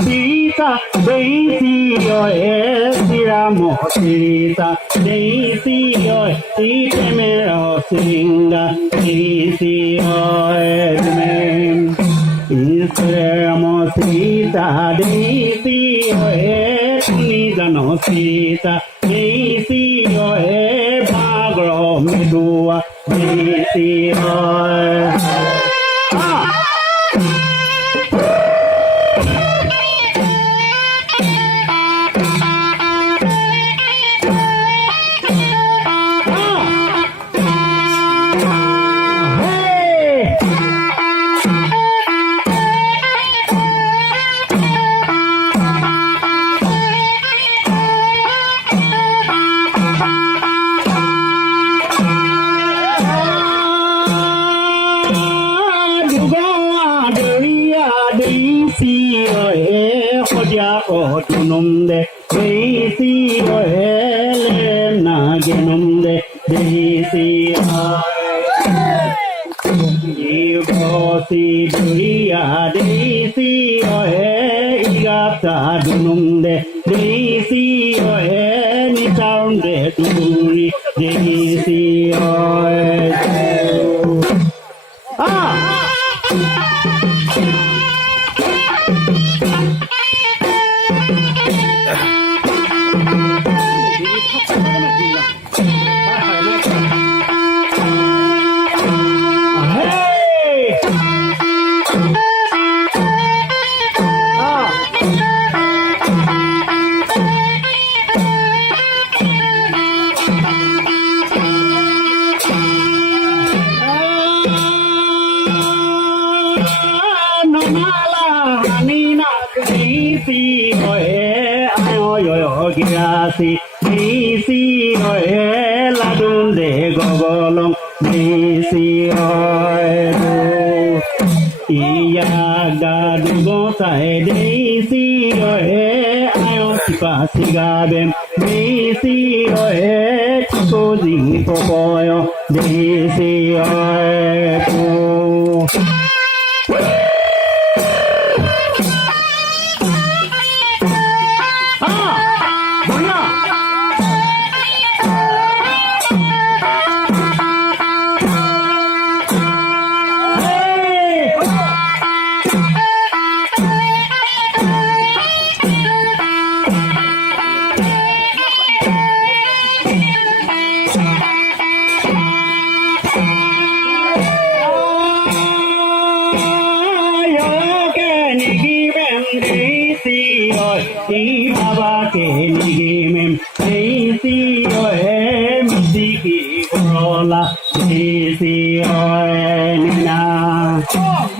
Sita, Daisy, Siramo, Sita, Daisy, Itemero, Singa, Daisy, Isramo, Sita, Daisy, Nidano, Sita, Daisy, Bagro, Medua, Daisy, Tunumde, Daisy, Helena, Genumde, Daisy, Igosi, Duria, Daisy, Igata, Dunumde, Daisy, Nitaunde, Duri, Daisy, Daisy, la donde gogolong, Daisy, Iya gadugo sai Daisy, ayo tipa sigabem, Daisy, chikozi popoyo, Daisy, Baba ke nigimem, Daisy, Missiki, Rola, Daisy, Nina,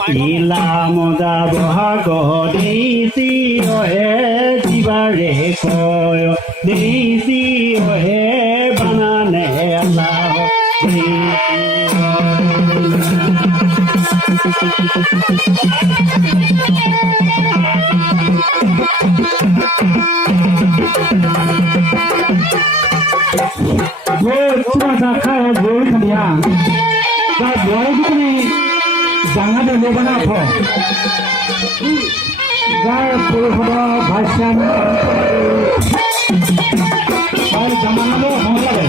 Ila Moda Bohago, Daisy, Tibare Koyo, Daisy, Banane, Allah, Cuma kaya boleh dia, dah boleh gitu nih, jangan ada lebaran apa, dah puluh bahasa, dah zaman apa mulai.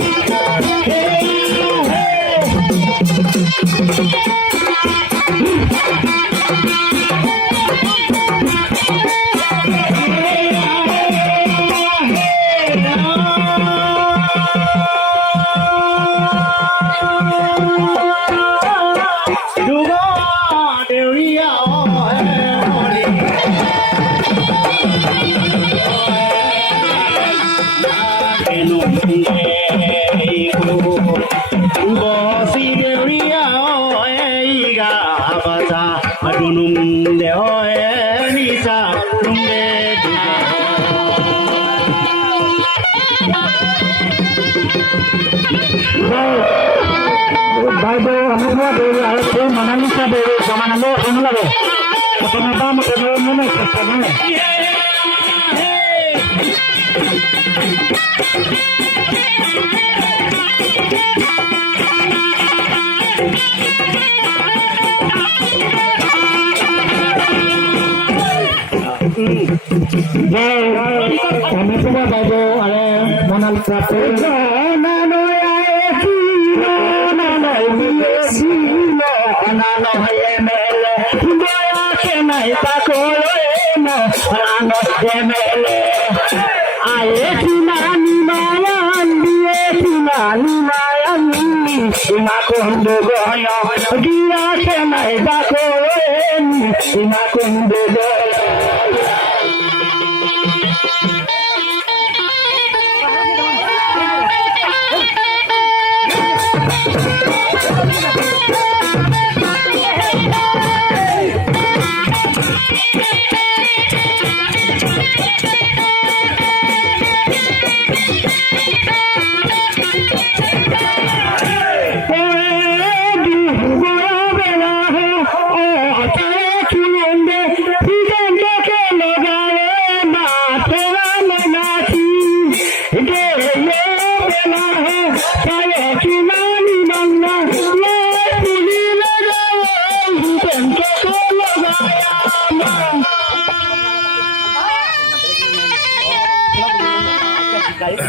kami semua bago ale monal prape nanoy aekino nanoy miesino nanoy emele boya kenai takolo eno nanoy emele aekina nimayan diekina nimayan inakondo goyo dia kenai takolo eno inakondo goyo Guys,